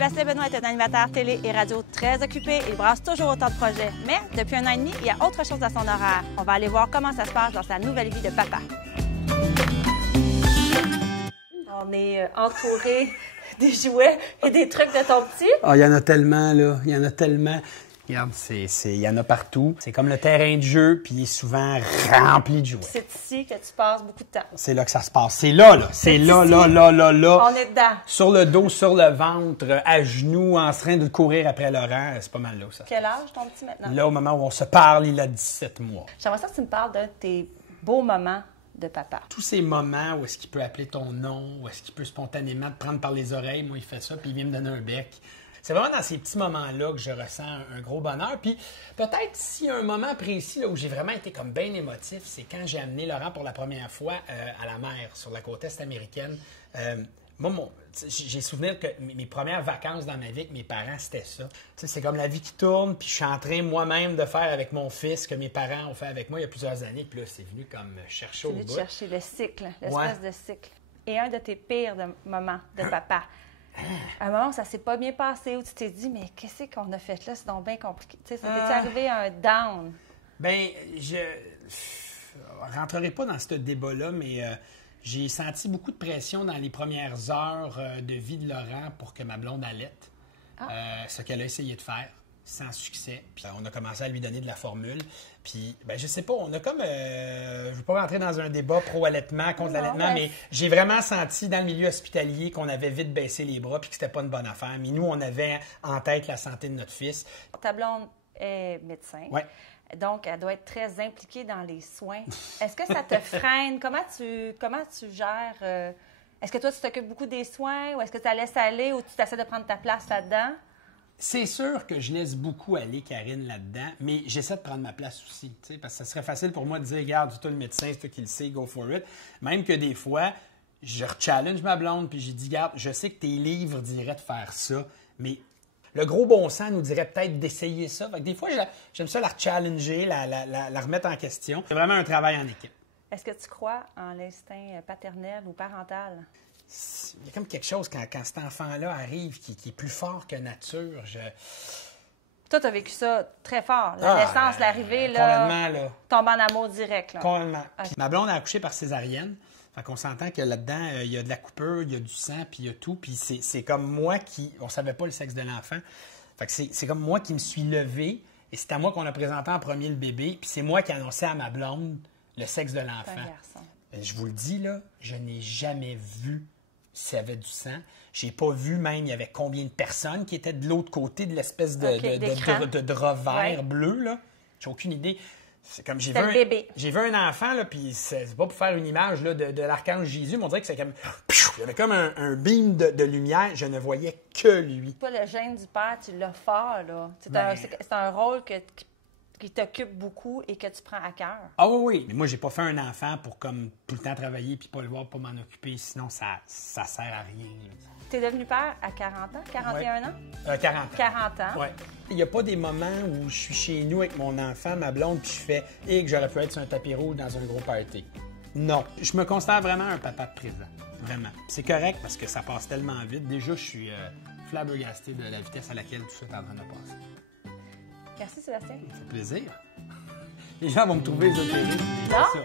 Sébastien Benoît est un animateur télé et radio très occupé. Il brasse toujours autant de projets. Mais depuis 1 an et demi, il y a autre chose à son horaire. On va aller voir comment ça se passe dans sa nouvelle vie de papa. On est entouré des jouets et des trucs de ton petit. Ah, il y en a tellement, là. Il y en a tellement. Regarde, il y en a partout. C'est comme le terrain de jeu, puis il est souvent rempli de jouets. C'est ici que tu passes beaucoup de temps. C'est là que ça se passe. C'est là, là. C'est là, ici. là, là, là, là. On est dedans. Sur le dos, sur le ventre, à genoux, en train de courir après Laurent. C'est pas mal là où ça se Quel âge ton petit maintenant? Là, au moment où on se parle, il a 17 mois. J'aimerais ça que tu me parles de tes beaux moments de papa. Tous ces moments où est-ce qu'il peut appeler ton nom, où est-ce qu'il peut spontanément te prendre par les oreilles, moi, il fait ça, puis il vient me donner un bec. C'est vraiment dans ces petits moments-là que je ressens un gros bonheur. Puis peut-être s'il y a un moment précis là, où j'ai vraiment été comme bien émotif, c'est quand j'ai amené Laurent pour la première fois à la mer, sur la côte est américaine. Moi, j'ai souvenir que mes premières vacances dans ma vie avec mes parents, c'était ça. C'est comme la vie qui tourne, puis je suis en train moi-même de faire avec mon fils que mes parents ont fait avec moi il y a plusieurs années. Puis là, c'est venu comme me chercher au bout. C'est venu chercher le cycle, l'espèce de cycle. Et un de tes pires moments de papa. Un moment où ça s'est pas bien passé, où tu t'es dit, mais qu'est-ce qu'on a fait là? C'est donc bien compliqué. Tu sais, ça t'est arrivé un down? Bien, je rentrerai pas dans ce débat-là, mais j'ai senti beaucoup de pression dans les premières heures de vie de Laurent pour que ma blonde allaite. Ce qu'elle a essayé de faire, sans succès. Puis on a commencé à lui donner de la formule. Puis, ben, je sais pas, on a comme... je veux pas rentrer dans un débat pro-allaitement, contre l'allaitement, mais j'ai vraiment senti dans le milieu hospitalier qu'on avait vite baissé les bras puis que c'était pas une bonne affaire. Mais nous, on avait en tête la santé de notre fils. Ta blonde est médecin. Oui. Donc, elle doit être très impliquée dans les soins. Est-ce que ça te freine? Comment tu gères... Est-ce que toi, tu t'occupes beaucoup des soins ou est-ce que tu la laisses aller ou tu essaies de prendre ta place là-dedans? C'est sûr que je laisse beaucoup aller Karine là-dedans, mais j'essaie de prendre ma place aussi, parce que ça serait facile pour moi de dire, regarde, toi le médecin, c'est toi qui le sais, go for it. Même que des fois, je challenge ma blonde, puis j'ai dit, regarde, je sais que tes livres diraient de faire ça, mais le gros bon sens nous dirait peut-être d'essayer ça. Fait que des fois, j'aime ça la challenger, la remettre en question. C'est vraiment un travail en équipe. Est-ce que tu crois en l'instinct paternel ou parental? Il y a comme quelque chose quand cet enfant-là arrive qui est plus fort que nature. Toi, tu as vécu ça très fort. La naissance, l'arrivée, là, complètement, là. Tombe en amour direct. Là. Complètement. Okay. Ma blonde a accouché par césarienne. Fait qu'on s'entend que là-dedans, il y a de la coupure, il y a du sang, puis il y a tout. Puis c'est comme moi qui... On savait pas le sexe de l'enfant. Fait que c'est comme moi qui me suis levé. Et c'est à moi qu'on a présenté en premier le bébé. Puis c'est moi qui ai annoncé à ma blonde le sexe de l'enfant. Je vous le dis, là, je n'ai jamais vu s'il y avait du sang. J'ai pas vu même il y avait combien de personnes qui étaient de l'autre côté de l'espèce de drap vert bleu, là. J'ai aucune idée. C'est comme j'ai vu un enfant, là, puis c'est pas pour faire une image là, de l'archange Jésus, mais on dirait que c'est comme... Il y avait comme un beam de lumière, je ne voyais que lui. Pas le gène du père, tu l'as fort, là. C'est un rôle qui t'occupe beaucoup et que tu prends à cœur. Ah oui. Mais moi, j'ai pas fait un enfant pour comme tout le temps travailler puis pas le voir, pas m'en occuper. Sinon, ça sert à rien. Tu es devenu père à 40 ans, 41 ans? 40 ans. 40 ans. Oui. Il n'y a pas des moments où je suis chez nous avec mon enfant, ma blonde, puis je fais « que j'aurais pu être sur un tapis rouge dans un gros party ». Non. Je me considère vraiment un papa de présent. Vraiment. C'est correct parce que ça passe tellement vite. Déjà, je suis flabbergasté de la vitesse à laquelle tout ça est en train de passer. Merci, Sébastien. Ça fait plaisir. Les gens vont me trouver ésotérique. Non?